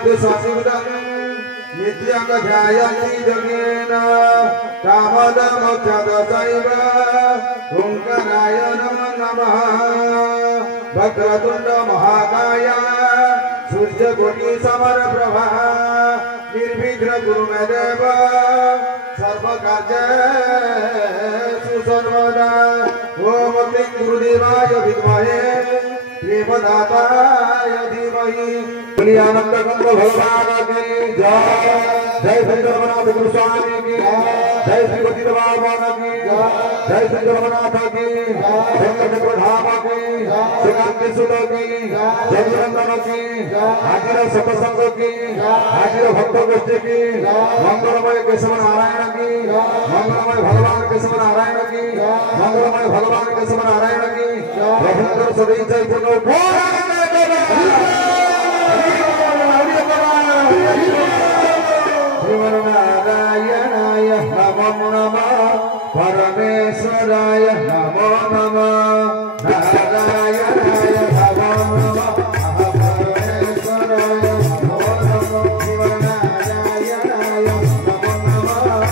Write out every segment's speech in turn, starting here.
सिद्धि संयुक्तमे नित्यं ध्यायन्ति योगिन कामदमोक्षदशैव ओंकाराय नमो नमः वक्रतुंड महाकाय सूर्यकोटि समप्रभा निर्विघ्न कुरु मे देव सर्वकार्येषु सर्वदा ओम गुरुदेवाय विद्महे प्रेमदाताय धीमहि बोलिए आनंद कंद भगवान की जय जय श्री जगन्नाथ गुरु स्वामी की जय श्री गति भगवान की जय श्री जगन्नाथ की वेंकटेश्वर धाम की श्रीकांत सुत की जगरंगन की हाजिर सत्संग की हाजिर भक्त गोष्ठी की मंगलमय केशव नारायण की मंगलमय भगवान केशव नारायण की मंगलमय भगवान केशव नारायण की प्रभुंकर सदैव जय बोलो नारायणाय नमो नमः परमेश्वराय नमो नमः नारायणाय नमो नमः परमेश्वराय नमो नमः नारायणाय नमो नमः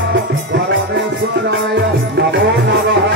परमेश्वराय नमो नमः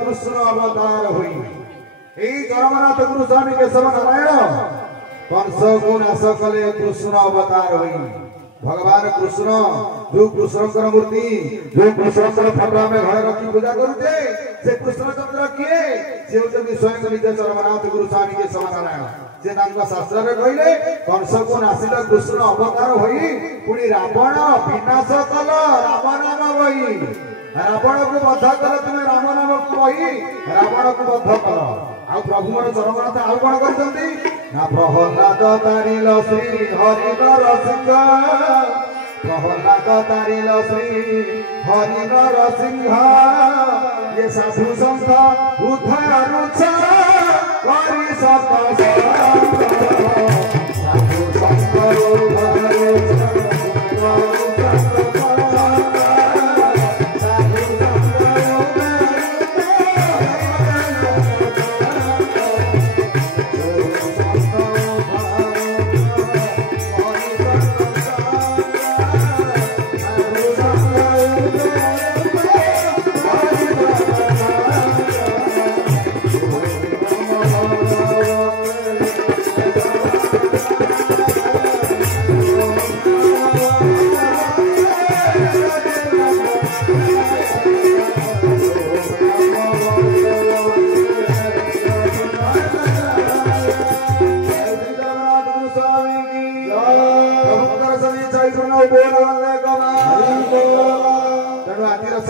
कृष्ण अवतार हुई जगन्नाथ गुरु स्वामी केशव नारायण कंस को नाश कले कृष्ण अवतार हुई भगवान कृष्ण जो कृष्ण मूर्ति जो कृष्ण फोटो आम घर रखी पूजा करुचे से कृष्णचंद्र किए से होती स्वयं निज जगन्नाथ गुरु स्वामी केशव नारायण से शास्त्र में कहले कंस को नाशिल कृष्ण अवतार हुई पुणी रावण विनाश कल राम नाम वही रावण को बद्ध कर तुम्हें राम नाम को वही रावण को बद्ध कर आ प्रभु मोर जगन्नाथ आउ कौन करछंती ना प्रहलाद तारिल श्री हरि नरसिंह प्रहलाद तारिल श्री हरि नरसिंह ये साधु संत उद्धार करि सत साधु संत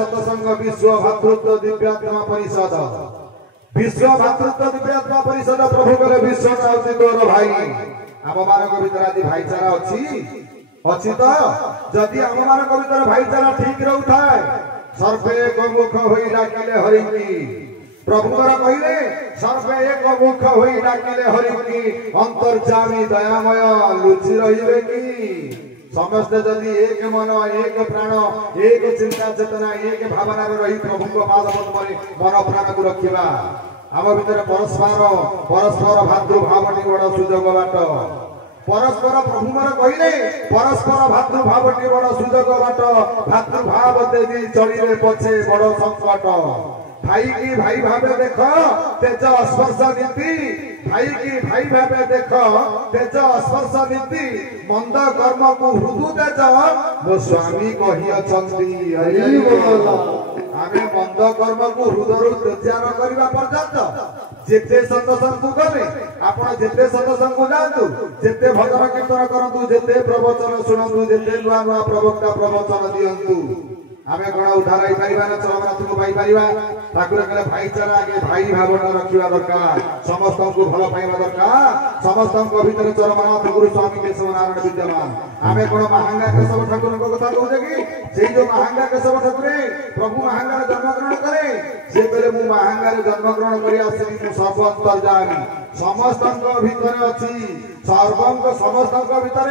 सतसंग विश्व भातृत्व दिव्यात्मा परिषद विश्व भातृत्व दिव्यात्मा परिषद प्रभु करे विश्व चाहते तोर भाई आम मानक भीतर आज भाईचारा अच्छी तो जदि आम मानक भीतर भाईचारा ठीक रहू थाए सर्वे गोमुख होई डाकिले हरि प्रभुकर कहले सर्वे एक मुख होई डाकिले हरि की अंतर्जामी दयामय लुचि रहिबे की समस्त जदि एक मन एक प्राण एक चिंता चेतना एक भावना रही प्रभु को पाद पद्म में मन प्राण को रखिबा आम भीतर परस्पर भातृभावटी बड़ सुजोग बाट परस्पर प्रभुमर कहले परस्पर भातृभावटी बड़ सुजोग बाट भातृभाव देवी चलिले पछे बड़ संकट भाई की भाई भावे देख तेज स्पर्श नीति भाई की भाई भावे देख तेज स्पर्श नीति मंद कर्म को हृदु तेज मो स्वामी कहि अछंती आमे मंद कर्म को हृदय त्याग करबा पर्यंत जेते सत्संग को गले आपण जेते सत्संग को जानतु जेते भजन कीर्तन करंतु जेते प्रवचन सुनंतु जेते नुआ नुआ प्रवक्ता प्रवचन दियंतु आमे कोन उद्धार आइ परिबा न चरमनाथ को पाई परिबा ठाकुर कहले भाईचारा आगे भाई भावना रखिबा दरकार समस्त को भलो पाइबा दरकार समस्त को भीतर चरमनाथ गुरु स्वामी केशव नारायण विद्यमान आमे कोन महांगा केशव ठाकुर को कथा कहू कि सेई जो महांगा केशव ठाकुर प्रभु महांगा जन्म ग्रहण करे से कहले मु महांगा रे जन्म ग्रहण करी आसी मु सर्व अंतर्यामी समस्त भीतर अछि सर्वंक समस्त भीतर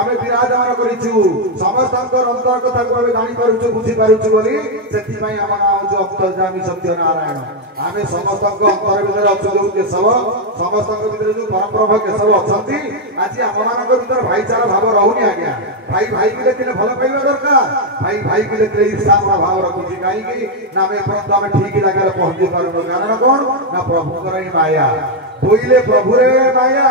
आमे विराजमान करिछु समस्त अंतर कथा को आमे जानि पारुछु बुझी पारुछु बोली सेति पई आम नाम जो अंतर्यामी सत्य नारायण आमे समस्त अंतर भीतर अछु जो केशव समस्त भीतर जो परम प्रभु केशव अछंती आज आम मानक भीतर भाईचारा भाव रहउनी आज्ञा भाई भाई के देखिले भलो पाइबा दरकार भाई भाई के देखिले ईर्ष्या भाव रखुची काई कि ना आमे परंतु आमे ठीक जगह रे पहुंची पारुनु कारण कोन ना प्रभु कर ही माया बोइले प्रभु रे माया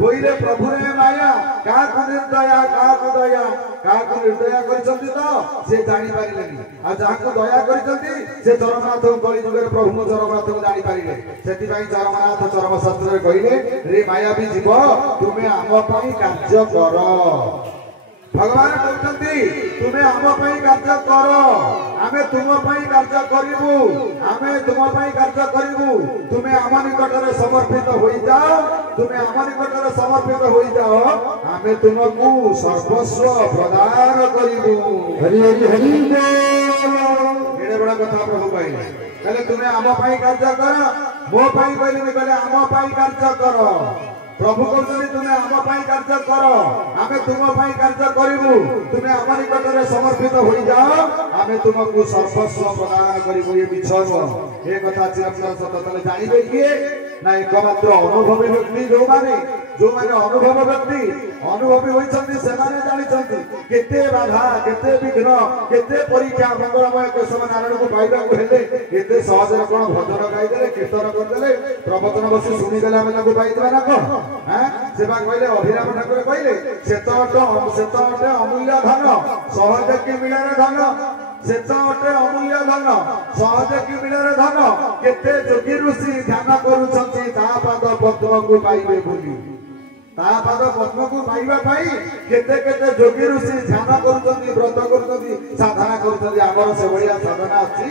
बोइले प्रभु रे माया का को निर्दया का को निर्दया करछंती तो से जानि पारिलेनी आ जहा को दया करछंती से चरमनाथ कली जुगे प्रभु चरमनाथ को जानि पारिले सेति पई चरमनाथ चरम शास्त्र रे कहिले रे माया भी जीव तुमे आम पई कार्य कर भगवान कहते तुम्हें आम कार्य कर आमे तुम कार्य करिबू आमे तुम कार्य करिबू तुम्हें आम निकट समर्पित हो जाओ तुम्हें आम निकट समर्पित हो जाओ आमे तुमको सर्वस्व प्रदान करिबू हरि हरि हरि एडे बड़ा कथा प्रभु कहले तुम्हें आम कार्य कर मो कहले आम कार्य कर प्रभु कहते तुम्हें आम कार्य कर आमे तुम कार्य करिबू तुम्हें आम निकट समर्पित हो जाओ आमे तुमको सर्वस्व प्रदान करिबू ये मिछन ए कथा चिरंतन सततले जानिबे किए ना एकमात्र अनुभवी व्यक्ति जो माने अनुभव व्यक्ति अनुभवी होइछन्ति से माने जानिछन्ति केते बाधा केते विघ्न केते परीक्षा मंगलमय केशव नारायण को पाइबा को हेले केते सहज रे कोन भजन गाई देले कीर्तन कर देले प्रवचन बसी सुनि देले हम लागू पाइतबा ना कोन हैं सेबा कहले अभिराम ठाकुर कहले सेत अमूल्य धन सहज के मिले धन सेत अमूल्य धन सहज की मिले धन केते जोगी ऋषि ध्यान करूछन्ति ता पाद पद्म को पाइबे बोली ता पाद पद्म को पाइबा पाई केते केते जोगी ऋषि ध्यान करूछन्ति व्रत करूछन्ति साधना करूछन्ति हमर से बढ़िया साधना अछि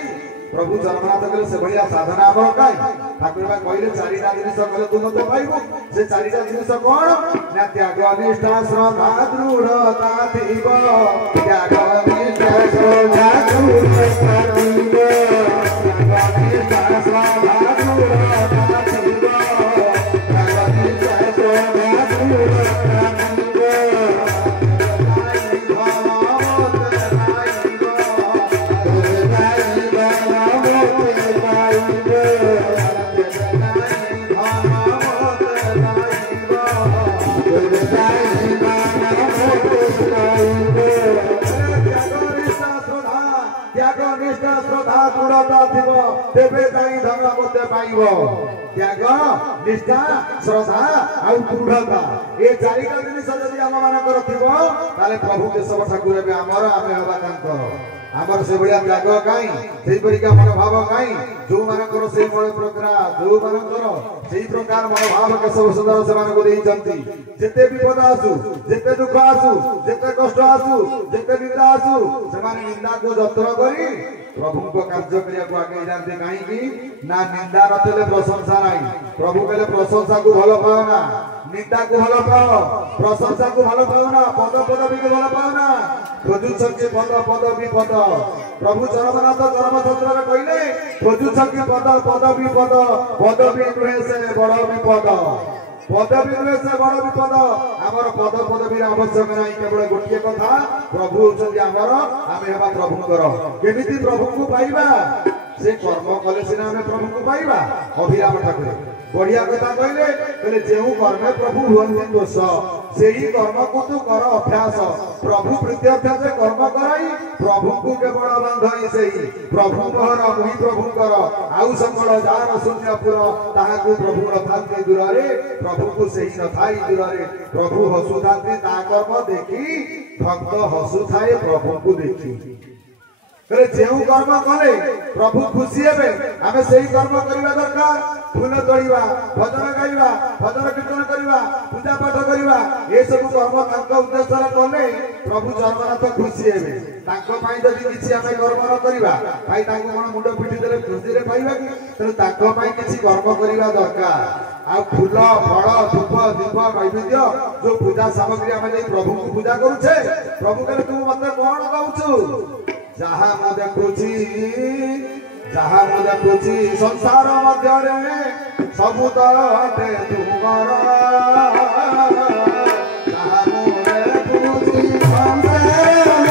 प्रभु जगन्नाथ कहले से बढ़िया साधना हमर काई ठाकुर बा कहले चारिटा जिनिस कहले तुम तो पाइबो से चारिटा जिनिस कोन ना त्याग निष्ठा श्रद्धा दृढ़ता थिब त्याग निष्ठा श्रद्धा दृढ़ता थिब त्याग निष्ठा श्रद्धा दृढ़ता थिब त्याग निष्ठा श्रद्धा दृढ़ता तेबे जाई धन मते पाइबो त्याग निष्ठा श्रद्धा आ दृढ़ता ए चारिटा जिनिस जदि हम मानकर थिबो ताले प्रभु केशव ठाकुर बे हमर आमे हबा तांकर हमर से बढ़िया त्याग काई सेई परिका मनोभाव काई जो मानकर सेई मन प्रकार जो मानकर सेई प्रकार मनोभाव केशव सुंदर से मान को देई जंती जेते विपद आसु जेते दुख आसु जेते कष्ट आसु जेते निंदा आसु से माने निंदा को जत्र करी प्रभु को कार्य करिया को आगे जानते काई की ना निंदा नथले प्रशंसा नाही प्रभु कहले प्रशंसा को भलो पाओ ना निंदा को भल पाओ प्रशंसा को भल पाओ ना पद पदवी को भल पाओ ना खोजुछ कि पद पदवी पद प्रभु चरमनाथ धर्मशास्त्र रे कहले खोजुछ कि पद पदवी पद पदवी नुहे से बड़ विपद पदवी नुहे से बड़ विपद आमर पद पदवी आवश्यक नहीं केवल गोटे कथा प्रभु होचंदी आमर आमे हेबा प्रभुकर केमिति प्रभु को पाइबा से कर्म कले सिना आमे प्रभु को पाइबा अभिराम ठाकुर बढ़िया कथा कहले जेहू कर्मे प्रभु हुअन्ति दोष सेही कर्म को तू कर अभ्यास प्रभु प्रीत्यर्थ से कर्म कराई प्रभु को केवल बंधनी सेही प्रभु मोहन मुहि प्रभु कर आउ संकल जार शून्यपुर ताहाकू प्रभु रथांति दूर प्रभु को सेही नथाई दूर प्रभु हसुथांति ता कर्म देखी भक्त हसुथाए प्रभु को देखी जेहू कर्म कले प्रभु खुशी हेबे आमे सेही कर्म करिबा दरकार फूल तोड़िबा भजन गाइबा भजन कीर्तन करिबा पूजा पाठ करिबा ए सब कर्म तांका उद्देश्य रे कले प्रभु जगन्नाथ खुशी हेबे तांको पई जदि किछि आमे कर्म न करिबा भाई तांको कोन मुंड पिठी देले खुशी रे पाइबा कि तने तांको पई किछि कर्म करिबा दरकार आ फूल फल धूप दीप नैवेद्य जो पूजा सामग्री आमे जे प्रभु को पूजा करूछे प्रभु कहले तू मते कोन कहउछु जहा मु देखुची संसार मध्य सबु ते तुमर जहा मु देखुची संसार मध्य सबु तुमर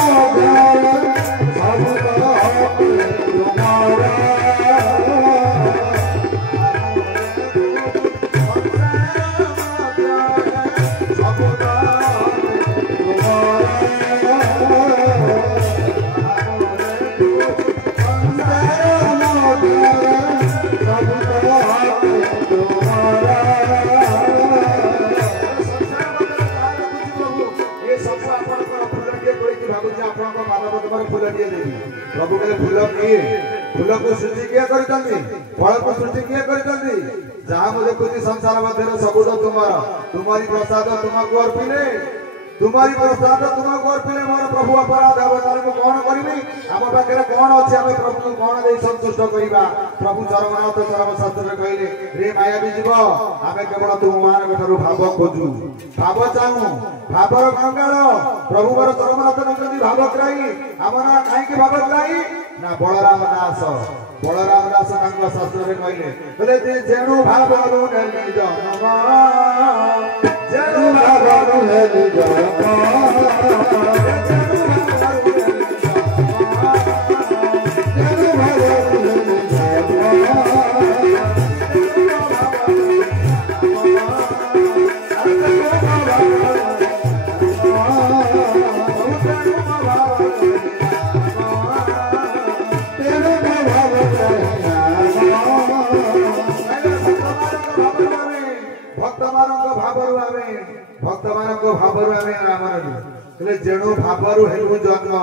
प्रभु के फूल किए फूल को सृष्टि किए करितंती फल को सृष्टि किए करितंती जहां मुझे कुछ संसार मध्य सबुठ तुम्हारी प्रसाद तुमको अर्पिले तुम्हारी प्रसाद तुमको अर्पिले मोर प्रभु अपराध अवतार को कौन करिबी हम पाखे कौन अच्छे आम प्रभु को कौन दे संतुष्ट करवा प्रभु चरमनाथ चरम शास्त्र कहले रे माया भी जीव आम केवल तुम मान ठार भाव खोजु भाव चाहू भावर कंगाल प्रभुवर चरमनाथ नौकरी भावग्राही आम ना कहीं भावग्राही ना बलराम दास शास्त्र रे कहले जेणु भावरु नेली जन्म जेणु भावरु नेली जेणु भावरु हेलु जन्म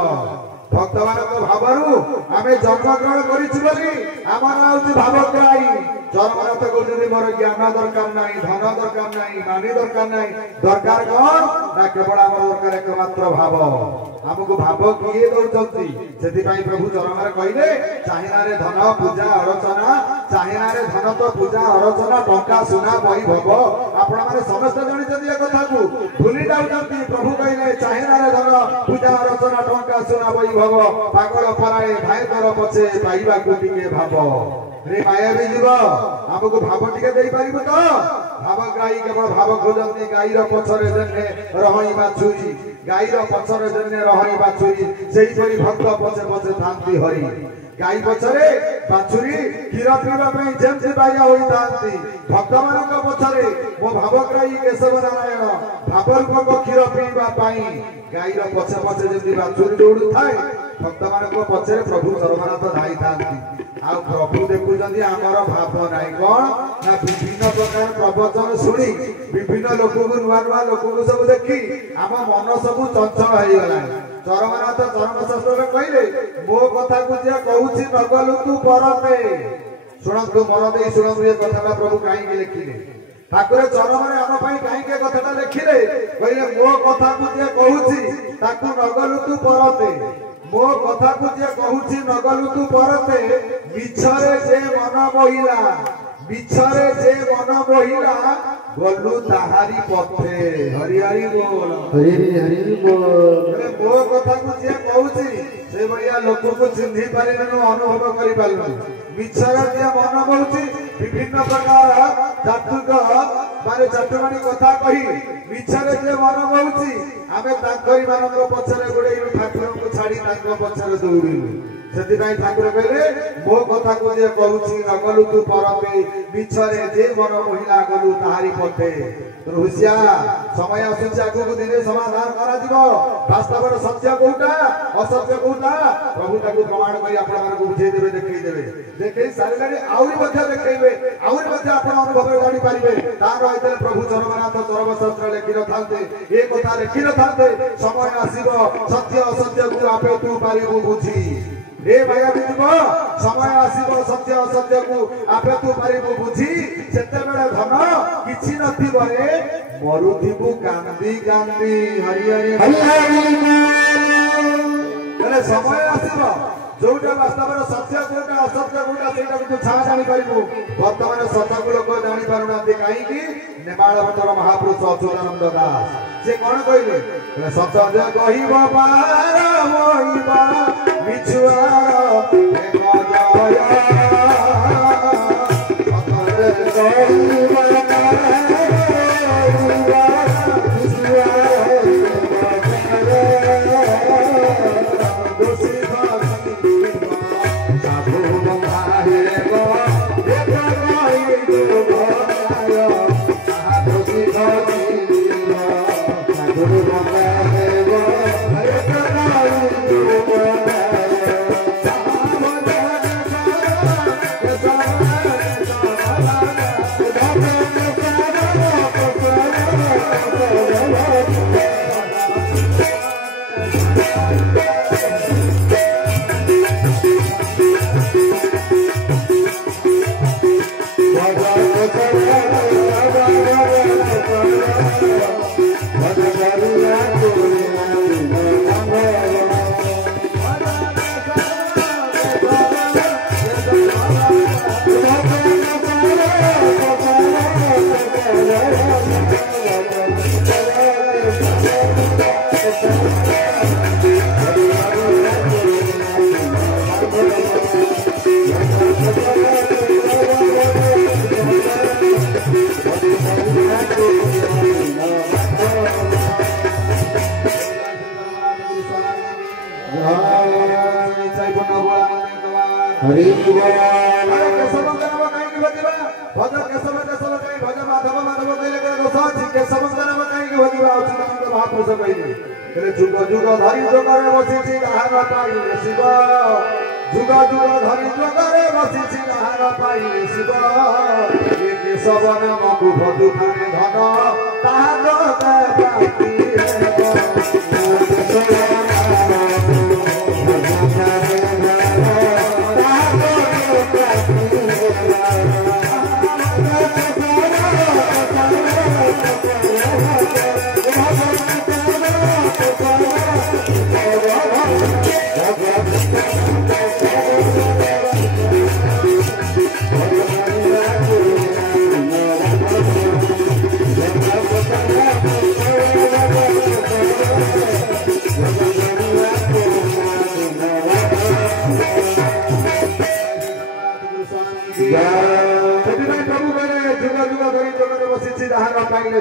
भक्त मानक भावरु आमे जन्म ग्रहण करिछु बोली आमर आउति भावग्राही चरमनाथ कहउछथि मोर ज्ञान दरकार नाही धन दरकार नाही मानी दरकार नाही दरकार कोन ना केवल आमर दरकार एकमात्र भाव हमको भाव किए दउछथि सेति पई प्रभु चरमरे कहिले चाहिना रे धन पूजा अर्चना चाहिना रे धन तो पूजा अर्चना टंका सुना वैभव आपण माने समस्त जणिछथि ए कथा को भूली जाउछथि प्रभु कहिले चाहिना रे धन पूजा अर्चना टंका सुना वैभव पागल फराए भाई कर पछे पाइबा को टिके भाव रे माया भी जीव हमको भाव टिके देई परिबो तो भावग्राही केवल भाव खोजंती गाईर पछरे जने रहई बाछुरी गाईर पछरे जने रहई बाछुरी सेही परि भक्त पछे पछे थांती हरि गाई पछरे बाछुरी क्षीर पीवा पई जेमति बाया होई थांती भक्त मानक पछरे मो भावग्राही केशव नारायण भावरूप को क्षीर पीवा पई गाईर पछे पछे जेमति बाछुरी दौड़ु थाए भक्त मानक पछरे प्रभु चरमनाथ धाई थांती आ प्रभु देखुचंदी आमर भाव नाही कोन ना विभिन्न प्रकार प्रवचन सुनी विभिन्न लोक को नुआ नुआ लोक को सब देखी आम मन सब चंचल होई गला चरमनाथ चरम शास्त्र कहले मो कथा को जे कहूची नगलु तू परते सुनंतु मन देई सुनंतु ये कथाटा प्रभु काई लिखिले ठाकुर चरम रे हम पई काई के कथाटा लिखिले कहले मो कथा को जे कहूची ताकू नगलु तू परते मो कथा को जे कहूची नगलु तू परते मिछरे जे मन मोहिला गलु ताहारी पथे हरि हरि बोल हरि हरि बोल मो कथा को जे कहूची से बड़िया लोक को चिन्हि पारिनु अनुभव करि पालु मिछर जे मन कहूची विभिन्न प्रकार जातुक माने जटमानी कथा कही मिछर जे मन कहूची आमे तांकरी मानक पछरे गोडे ठाकुर को छाडी तांक पछरे दौड़िलु सेतिबाई ठाकुर कहले मो कथा को जे कहूची नगलु तू परमे मिछरे जे मन महिला गलु ताहारी पथे रुसिया समय आसुची आगु दिने समाधान करा दिबो वास्तव सत्य कोटा असत्य कोटा प्रभु ताकू प्रमाण करी आपण मानक बुझे देबे देखै सारिलारे आउरी मध्ये देखैबे आउरी मध्ये आपण अनुभव जानि पारिबे तार आइतले प्रभु जन्मनाथ सर्वशास्त्र लेखि रथान्ते ए कथा लेखि रथान्ते समय आसीबो सत्य असत्य को आपे तू पारिबो बुझी ए भाया बिजुबो समय आसीबो सत्य असत्य को आपे तू पारिबो बुझी सेते बेले धन किछि नथिबो रे मरुथिबु कांदी कांदी हरि हरि अरे समय आसीबो जोटा वास्तव सत्य कोटा असत्य कोटा सेटा को छा जानि पारिबो वर्तमान सत्य को लोक जानि पारुनाते काई कि नेमाळ भटर महापुरुष अच्युतानंद दास से कोन कहिले सत्य कहिबो पार होइबा मिछुआर हे मजया सत्य कहिबो हरि बोल अरे केशव नाम काई के बजिबा भज केशव केशव काई भज माधव माधव कइले के दोष अछि केशव नाम काई के बजिबा अच्युतानंद महापुरुष कइले कहले जुग जुग धरि जोगरे बसिछि आहार पाइले शिव जुग जुग धरि जोगरे बसिछि आहार पाइले शिव ये केशव नाम को भजु थाने धन ताहार प्राप्ति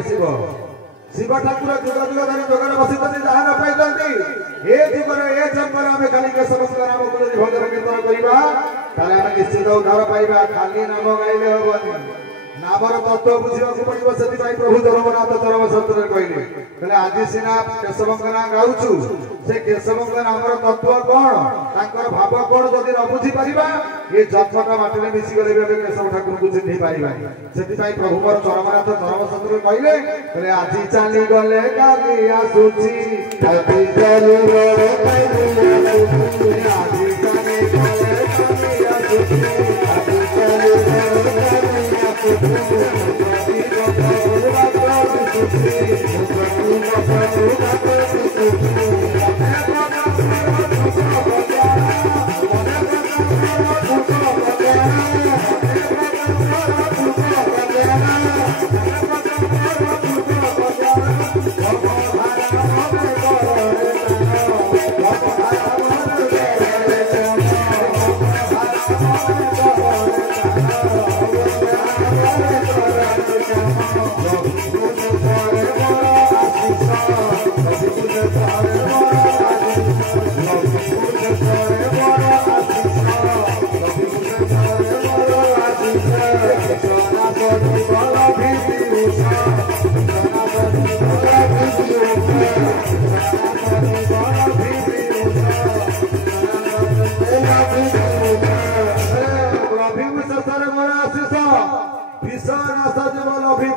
शिव शिव ठाकुर जुग जुग धरी जोगरे बसितति जहान पाइतंती ए जुगरे ए जन्मरे आमे खाली केशव नाम को यदि भजन कीर्तन करिबा ताले आमे निश्चित उद्धार पाइबा खाली नाम गाइले होबनी नामर तत्व बुझिबा को पड़िबो सेति भाई प्रभु जन्मनाथ सर्वशास्त्र कहले कहले आदि सिना केशवଙ୍କ नाम गाउछु से केशवଙ୍କ नामर तत्व कोन तांकर भाव कोन जदि न बुझी परिबा ये जन्मटा माटिले मिसी गले बे केशव ठाकुर को चिन्हि पाइबा सेति भाई प्रभु मोर जन्मनाथ सर्वशास्त्र कहले कहले आजि चाली गले काली आसुची आजि चाली गले काली आसुची आजि चाली गले काली आसुची आजि चाली गले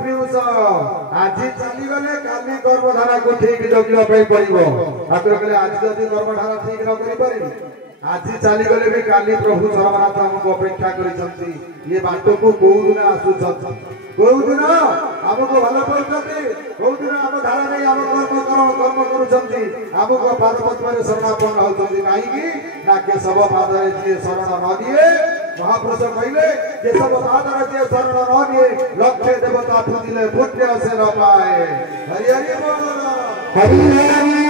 आज चली गले काली कर्मधारा को ठीक जगिया पड़ो ठाकुर कहले आज जदि कर्मधारा ठीक न करि पारि आज चली गले भी काली प्रभु सर्वनाथ हमको अपेक्षा करिसंती ये बाटो को को दिन आसुछन को दिन हमको भलो करछंती को दिन हम धारा नहीं हम कर्म करूछंती हमको पाद पद्म रे शरणापन्न होछंती काई की ना के सब पाद रे जे शरण न दिए महापुरुष कहले के सब पाद रे जे शरण न दिए लक्ष्य देवता पुजिले पुण्य से न पाए हरि हरि बोल हरि हरि